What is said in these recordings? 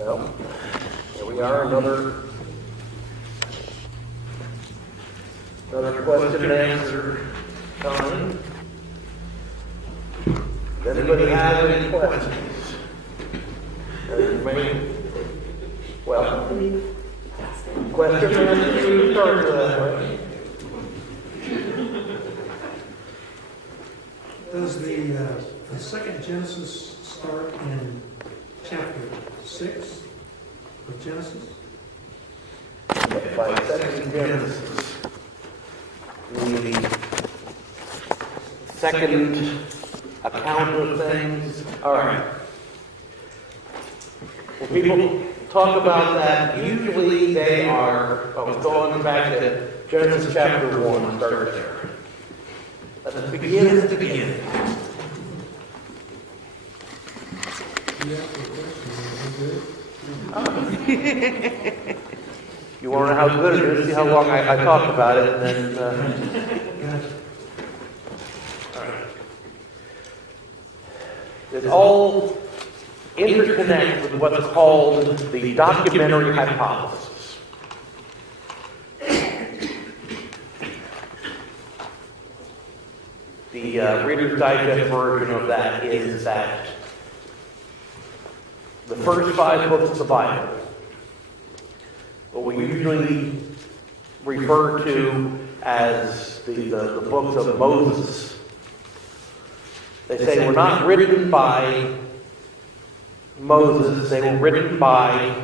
Well, here we are, another question and answer time. Does anybody have any questions? Well, question and answer start that way. Does the second Genesis start in chapter 6 of Genesis? By second Genesis, the second account of things. All right. When people talk about that, usually they are going back to Genesis chapter 1, start there. Let's begin at the beginning. You want to know how good it is? See how long I talk about it, and then. All right. It all interconnects with what's called the documentary hypothesis. The Reader's Digest version of that is that the first 5 books of the Bible, what we usually refer to as the books of Moses, they say were not written by Moses, they were written by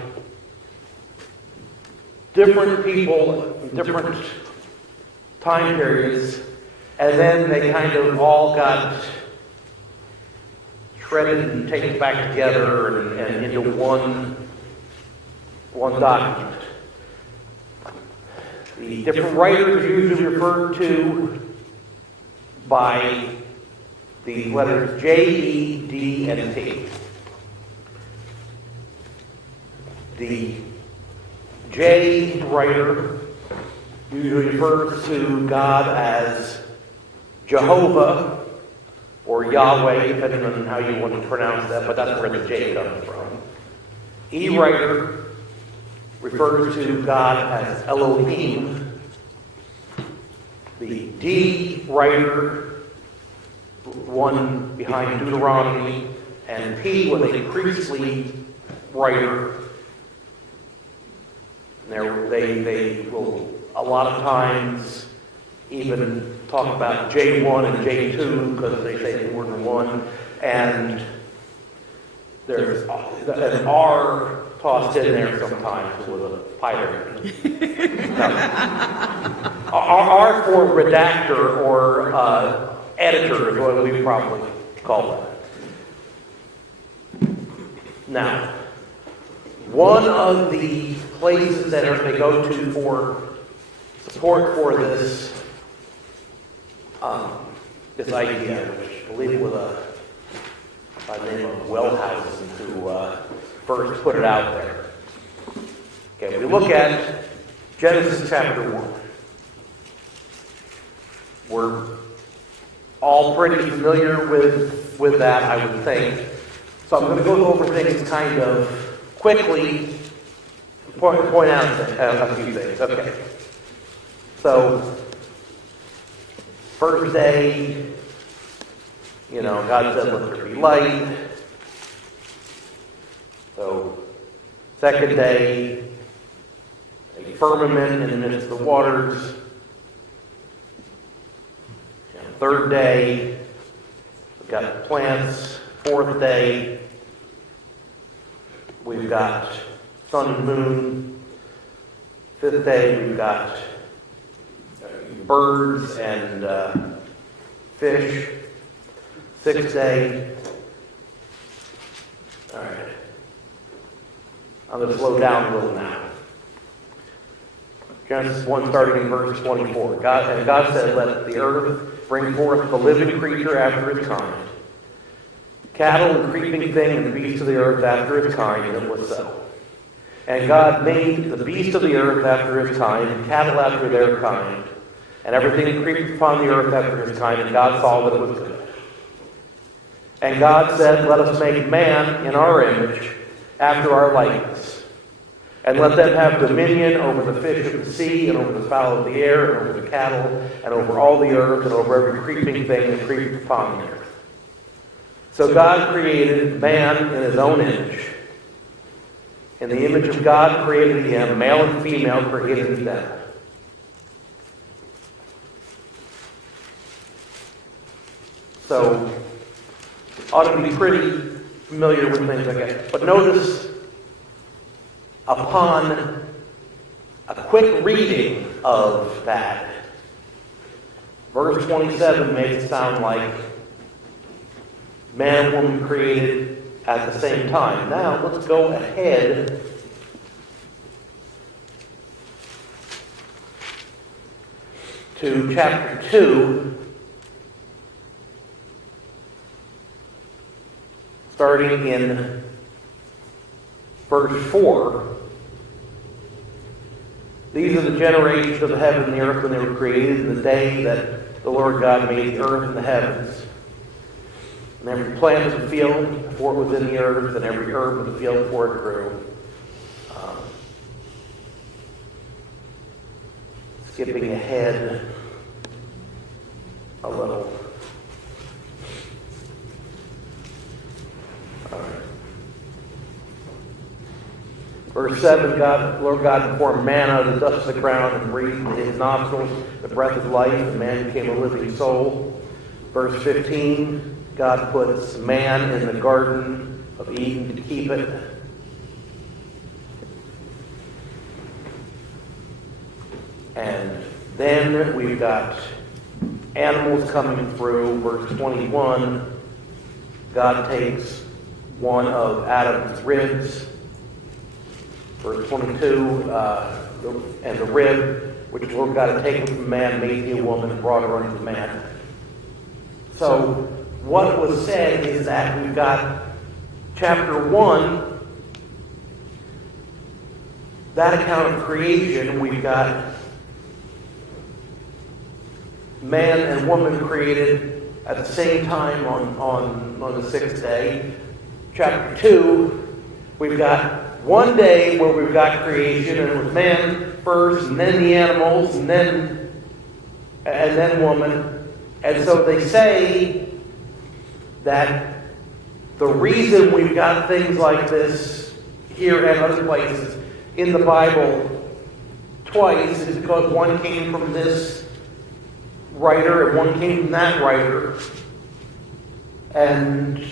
different people in different time periods, and then they kind of all got shredded and taken back together and into one document. The different writers are usually referred to by the letters J, E, D, and T. The J writer usually refers to God as Jehovah or Yahweh, depending on how you want to pronounce that, but that's where the J comes from. E writer refers to God as Elohim. The D writer, one behind Deuteronomy, and P was a priestly writer. They will a lot of times even talk about J1 and J2 because they say more than one, and there's an R tossed in there sometimes with a pirate. R for redactor or editor is what we probably call that. Now, one of the places that they go to for support for this idea, which I believe was by the name of Wellhausen, who first put it out there. Okay, we look at Genesis chapter 1. We're all pretty familiar with that, I would think. So I'm going to go over things kind of quickly, point out a few things. Okay. So, first day, God said, let there be light. So, second day, a firmament in the midst of the waters. Third day, we've got plants. Fourth day, we've got sun and moon. Fifth day, we've got birds and fish. Sixth day. All right. I'm going to slow down a little now. Genesis 1, starting in verse 24. God said, let the earth bring forth the living creature after its kind, cattle and creeping thing and the beasts of the earth after its kind, and it was so. And God made the beasts of the earth after its kind, and cattle after their kind, and everything that creepeth upon the earth after its kind, and God saw that it was good. And God said, let us make man in our image, after our likeness. And let them have dominion over the fish of the sea, and over the fowl of the air, and over the cattle, and over all the earth, and over every creeping thing that creeps upon the earth. So God created man in his own image. In the image of God created he him, male and female created he them. So, ought to be pretty familiar with things like that. But notice, upon a quick reading of that, verse 27 makes it sound like man and woman created at the same time. Now, let's go ahead to chapter 2, starting in verse 4. These are the generations of the heaven and the earth when they were created, in the day that the Lord God made the earth and the heavens. And every plant of the field before it was in the earth, and every herb of the field before it grew. Skipping ahead a little. Verse 7, Lord God formed man out of the dust of the ground and breathed into his nostrils the breath of life, and man became a living soul. Verse 15, God puts man in the Garden of Eden to keep it. And then we've got animals coming through. Verse 21, God takes one of Adam's ribs. Verse 22, and the rib, which the Lord God had taken from man, made he a woman and brought her unto the man. So, what was said is that we've got chapter 1, that account of creation. We've got man and woman created at the same time on the sixth day. Chapter 2, we've got one day where we've got creation, and with man first, and then the animals, and then woman. And so they say that the reason we've got things like this here and other places in the Bible twice is because one came from this writer and one came from that writer. And,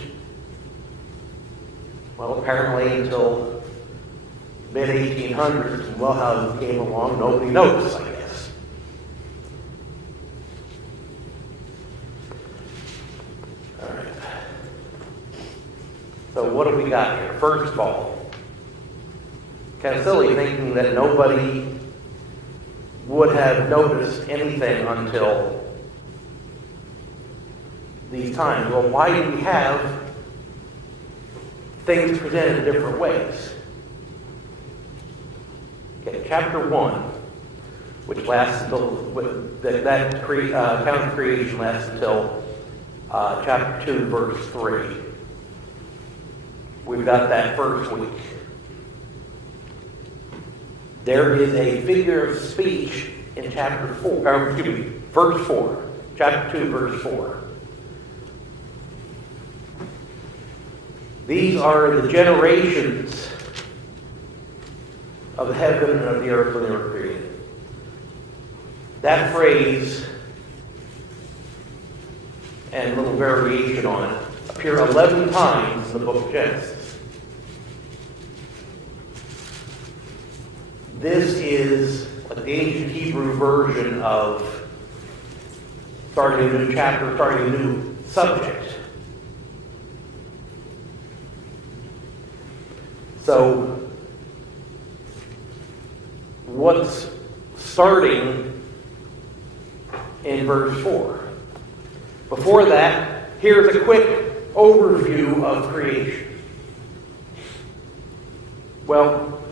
well, apparently until mid-1800s, and Wellhausen came along, nobody noticed, I guess. All right. So what do we got here? First of all, kind of silly thinking that nobody would have noticed anything until these times. Well, why do we have things presented in different ways? Okay, chapter 1, which lasts until, that account of creation lasts until chapter 2, verse 3. We've got that first week. There is a figure of speech in chapter 4, verse 4. Chapter 2, verse 4. These are the generations of the heaven and of the earth when they were created. That phrase and a little variation on it appear 11 times in the book of Genesis. This is like the ancient Hebrew version of starting a new chapter, starting a new subject. So, what's starting in verse 4? Before that, here's a quick overview of creation. Well,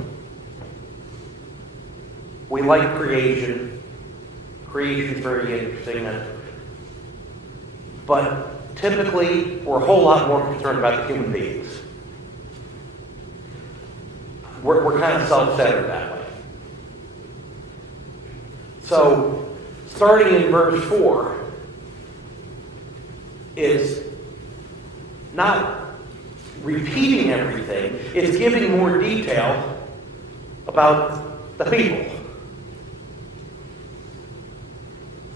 we like creation. Creation is very interesting. But typically, we're a whole lot more concerned about the human beings. we're kind of self-centered that way. So, starting in verse 4, is not repeating everything, it's giving more detail about the people.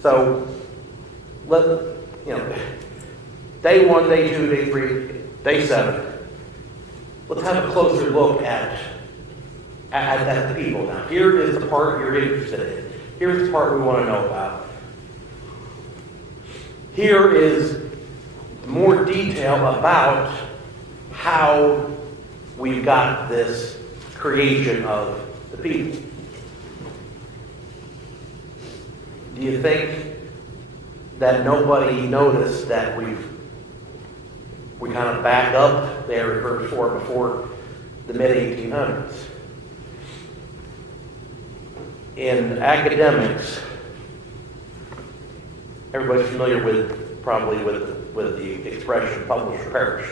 So, day 1, day 2, day 3, day 7. Let's have a closer look at the people now. Here is the part you're interested in. Here's the part we want to know about. Here is more detail about how we've got this creation of the people. Do you think that nobody noticed that we kind of back up there in verse 4 before the mid-1800s? In academics, everybody's familiar probably with the expression publish or perish.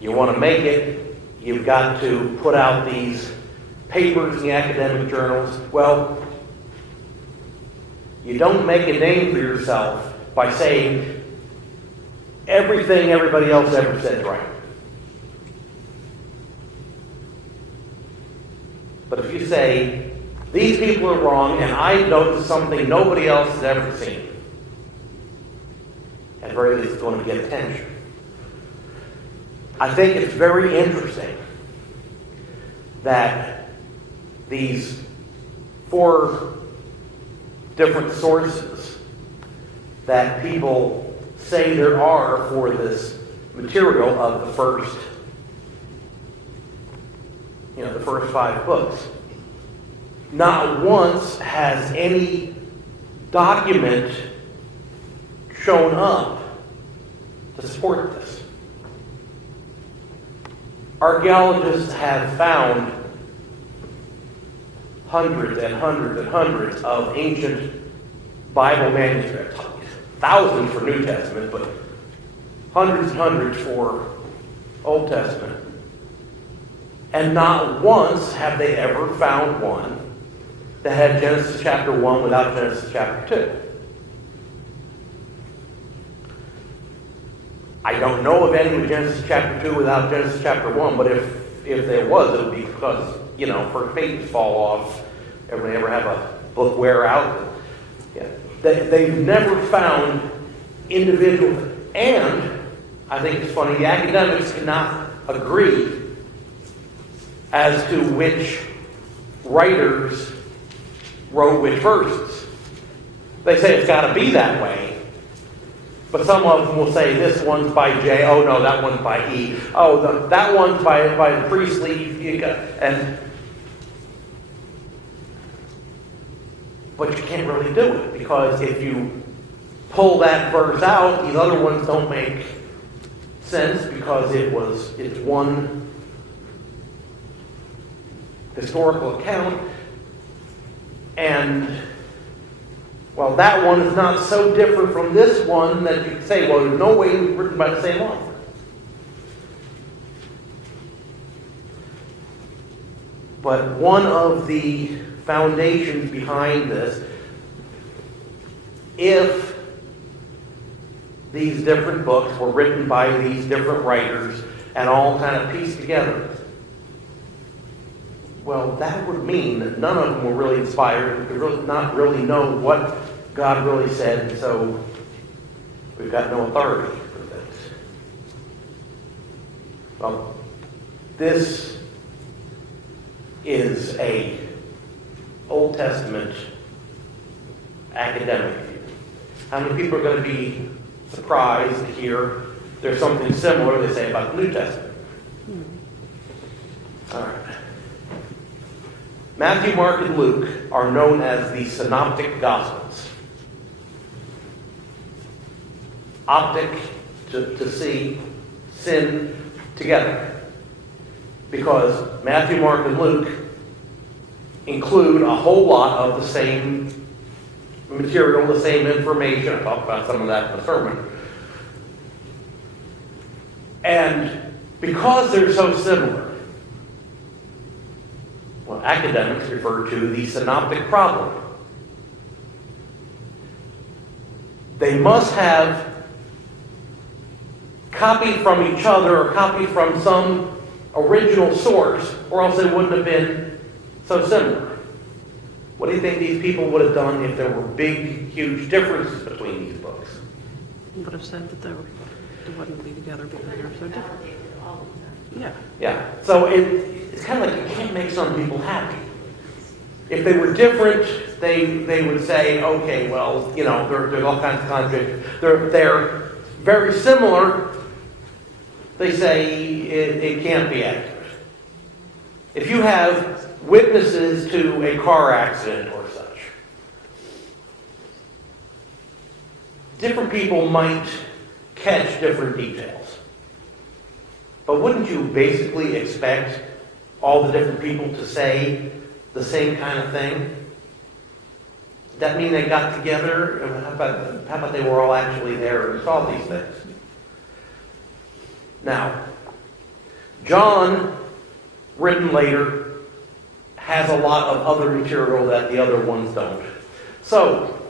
You want to make it, you've got to put out these papers in the academic journals. Well, you don't make a name for yourself by saying everything everybody else ever said is right. But if you say, these people are wrong, and I noticed something nobody else has ever seen, at the very least it's going to get attention. I think it's very interesting that these 4 different sources that people say there are for this material of the first 5 books. Not once has any document shown up to support this. Archaeologists have found hundreds and hundreds and hundreds of ancient Bible manuscripts. Thousands for New Testament, but hundreds and hundreds for Old Testament. And not once have they ever found one that had Genesis chapter 1 without Genesis chapter 2. I don't know of any with Genesis chapter 2 without Genesis chapter 1, but if there was, it would be because, first pages fall off. Everybody ever have a book wear out? Yeah. They've never found individual, and I think it's funny, the academics cannot agree as to which writers wrote which verses. They say it's got to be that way, but some of them will say this one's by J. Oh no, that one's by E. Oh, that one's by the Priestley. But you can't really do it, because if you pull that verse out, these other ones don't make sense because it's one historical account, and well, that one is not so different from this one that you can say, well, there's no way it was written by the same author. But one of the foundations behind this, if these different books were written by these different writers and all kind of pieced together, well, that would mean that none of them were really inspired. We could not really know what God really said, and so we've got no authority for things. Well, this is a Old Testament academic view. How many people are going to be surprised to hear there's something similar they say about the New Testament? All right. Matthew, Mark, and Luke are known as the Synoptic Gospels. Optic, to see, sin together. Because Matthew, Mark, and Luke include a whole lot of the same material, the same information. I talked about some of that in the sermon. And because they're so similar, what academics refer to the synoptic problem. They must have copied from each other or copied from some original source, or else they wouldn't have been so similar. What do you think these people would have done if there were big, huge differences between these books? Would have said that they wouldn't be together because they're so different. Yeah. Yeah. So it's kind of like you can't make some people happy. If they were different, they would say, okay, well, you know, there's all kinds of contradictions. They're very similar. They say it can't be accurate. If you have witnesses to a car accident or such, different people might catch different details. But wouldn't you basically expect all the different people to say the same kind of thing? Does that mean they got together? How about they were all actually there and saw these things? Now, John, written later, has a lot of other material that the other ones don't. So,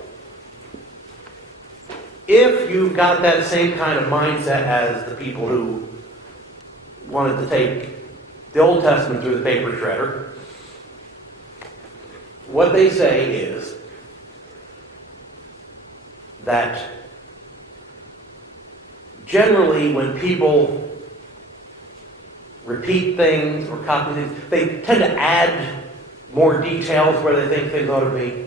if you've got that same kind of mindset as the people who wanted to take the Old Testament through the paper shredder, what they say is that generally when people repeat things or copy things, they tend to add more details where they think things ought to be.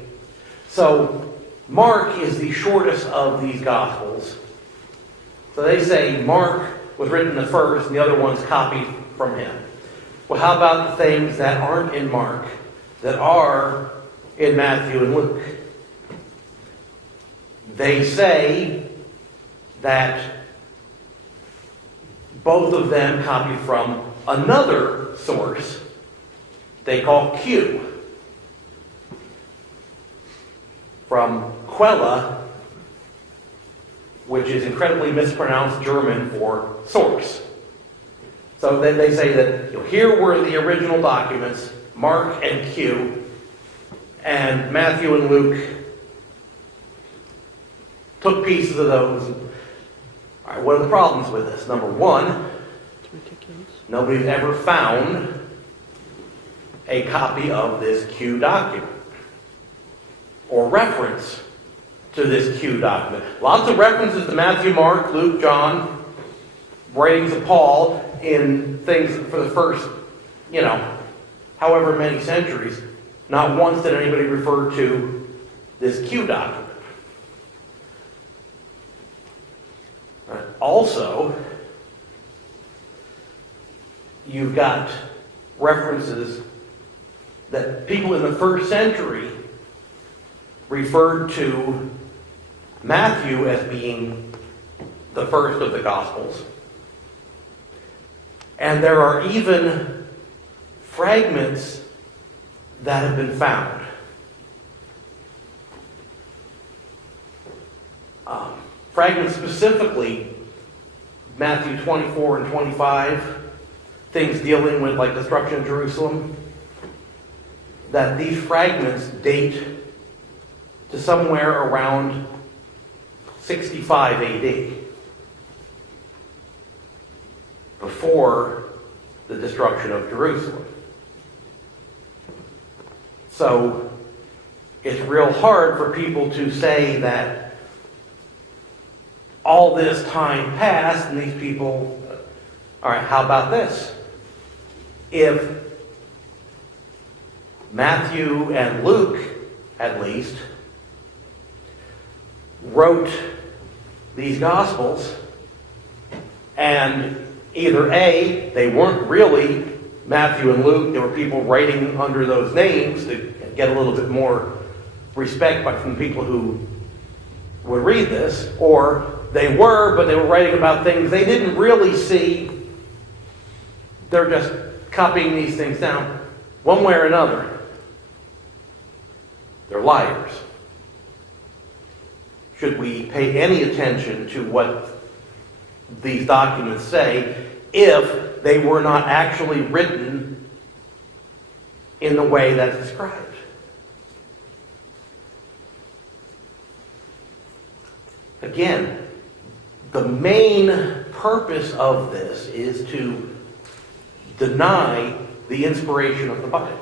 So Mark is the shortest of these Gospels. So they say Mark was written the first and the other one's copied from him. Well, how about the things that aren't in Mark, that are in Matthew and Luke? They say that both of them copied from another source they call Q, from Quelle, which is incredibly mispronounced German for source. So then they say that here were the original documents, Mark and Q, and Matthew and Luke took pieces of those. All right, what are the problems with this? Number one, It's ridiculous. nobody's ever found a copy of this Q document or reference to this Q document. Lots of references to Matthew, Mark, Luke, John, writings of Paul in things for the first, however many centuries. Not once did anybody refer to this Q document. Also, you've got references that people in the first century referred to Matthew as being the first of the Gospels. And there are even fragments that have been found. Fragments specifically, Matthew 24 and 25, things dealing with like destruction of Jerusalem, that these fragments date to somewhere around 65 AD, before the destruction of Jerusalem. So it's real hard for people to say that all this time passed and these people... All right, how about this? If Matthew and Luke, at least, wrote these Gospels, and either A, they weren't really Matthew and Luke, there were people writing under those names to get a little bit more respect from the people who would read this, or they were, but they were writing about things they didn't really see. They're just copying these things down. One way or another, they're liars. Should we pay any attention to what these documents say if they were not actually written in the way that's described. Again, the main purpose of this is to deny the inspiration of the Bible.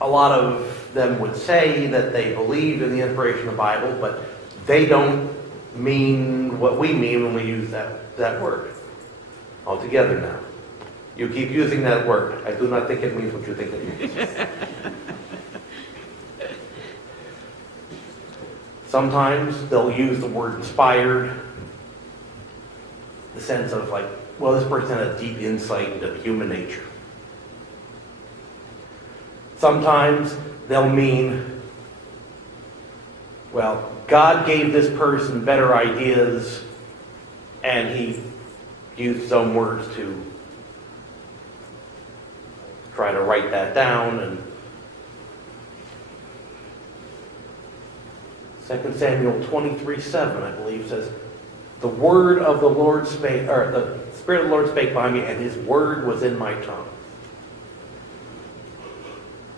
A lot of them would say that they believe in the inspiration of the Bible, but they don't mean what we mean when we use that word altogether now. You keep using that word. I do not think it means what you think it means. Sometimes they'll use the word inspired, the sense of like, well, this person had a deep insight into human nature. Sometimes they'll mean, well, God gave this person better ideas and he used his own words to try to write that down. And 2 Samuel 23:7, I believe, says, the word of the Lord spake, or the Spirit of the Lord spake by me, and his word was in my tongue.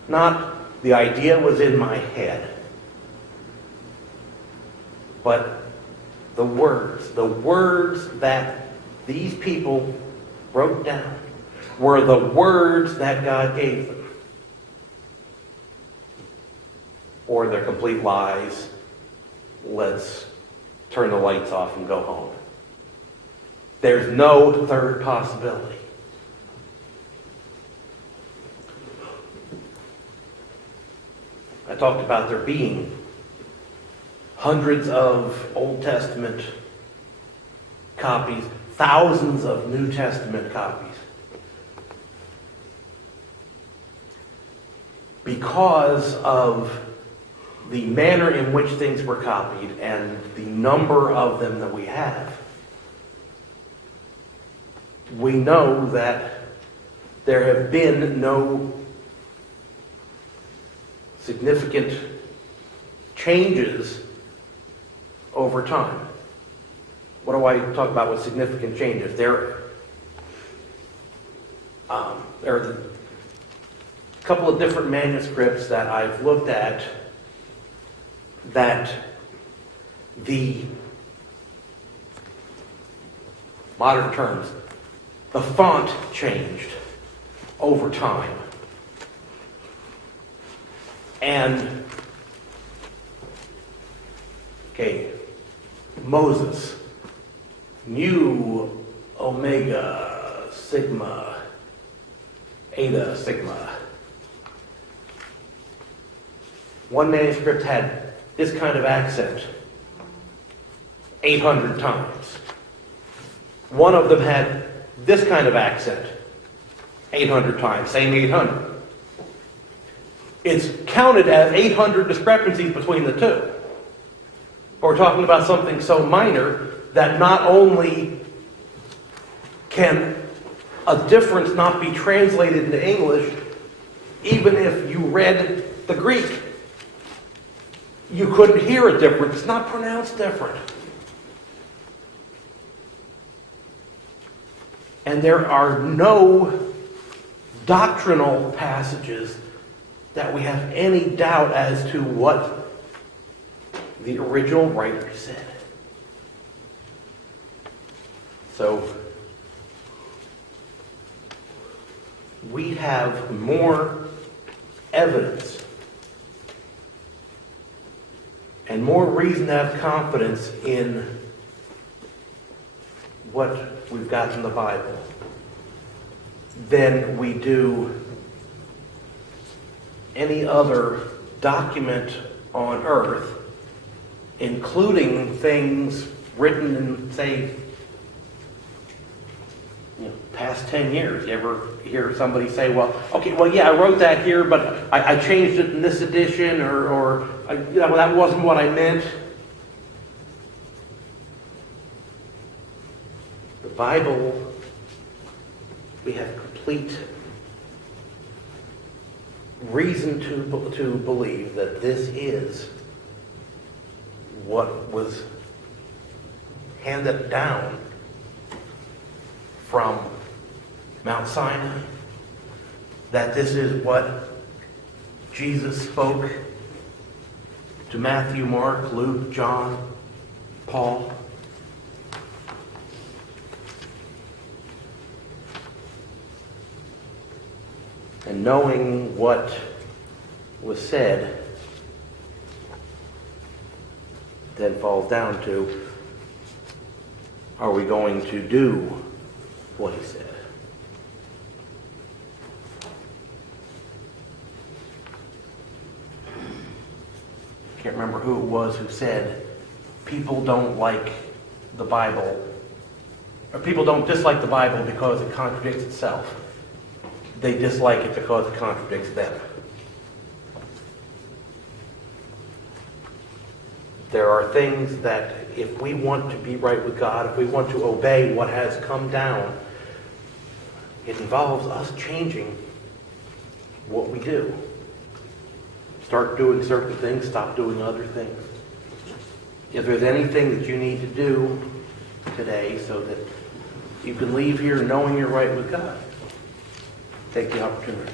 Not the idea was in my head, but the words that these people wrote down were the words that God gave them. Or they're complete lies. Let's turn the lights off and go home. There's no third possibility. I talked about there being hundreds of Old Testament copies, thousands of New Testament copies. Because of the manner in which things were copied and the number of them that we have, we know that there have been no significant changes over time. What do I talk about with significant changes? There are a couple of different manuscripts that I've looked at that the modern terms, the font changed over time. And, okay, Moses, Mu, Omega, Sigma, Eta, Sigma. One manuscript had this kind of accent 800 times. One of them had this kind of accent 800 times, same 800. It's counted as 800 discrepancies between the two. But we're talking about something so minor that not only can a difference not be translated into English, even if you read the Greek, you couldn't hear a difference. It's not pronounced different. And there are no doctrinal passages that we have any doubt as to what the original writer said. So, we have more evidence and more reason to have confidence in what we've got in the Bible than we do any other document on earth, including things written in, say, past 10 years. You ever hear somebody say, well, okay, well, yeah, I wrote that here, but I changed it in this edition, or well, that wasn't what I meant. The Bible, we have complete reason to believe that this is what was handed down from Mount Sinai that this is what Jesus spoke to Matthew, Mark, Luke, John, Paul? And knowing what was said, then falls down to, are we going to do what he said? Can't remember who it was who said, people don't like the Bible, or people don't dislike the Bible because it contradicts itself. They dislike it because it contradicts them. There are things that if we want to be right with God, if we want to obey what has come down, it involves us changing what we do. Start doing certain things, stop doing other things. If there's anything that you need to do today so that you can leave here knowing you're right with God, take the opportunity.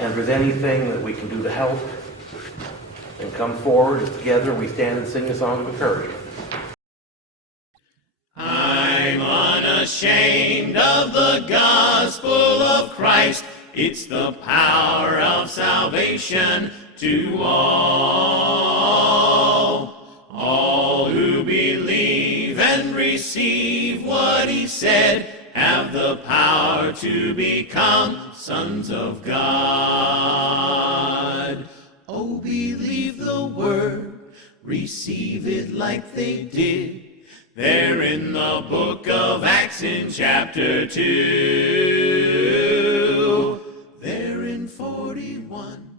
And if there's anything that we can do to help, then come forward as together we stand and sing a song of encouragement. I'm unashamed of the gospel of Christ. It's the power of salvation to all who believe and receive what he said have the power to become sons of God. Oh, believe the word, receive it like they did there in the book of Acts in chapter 2. There in 41,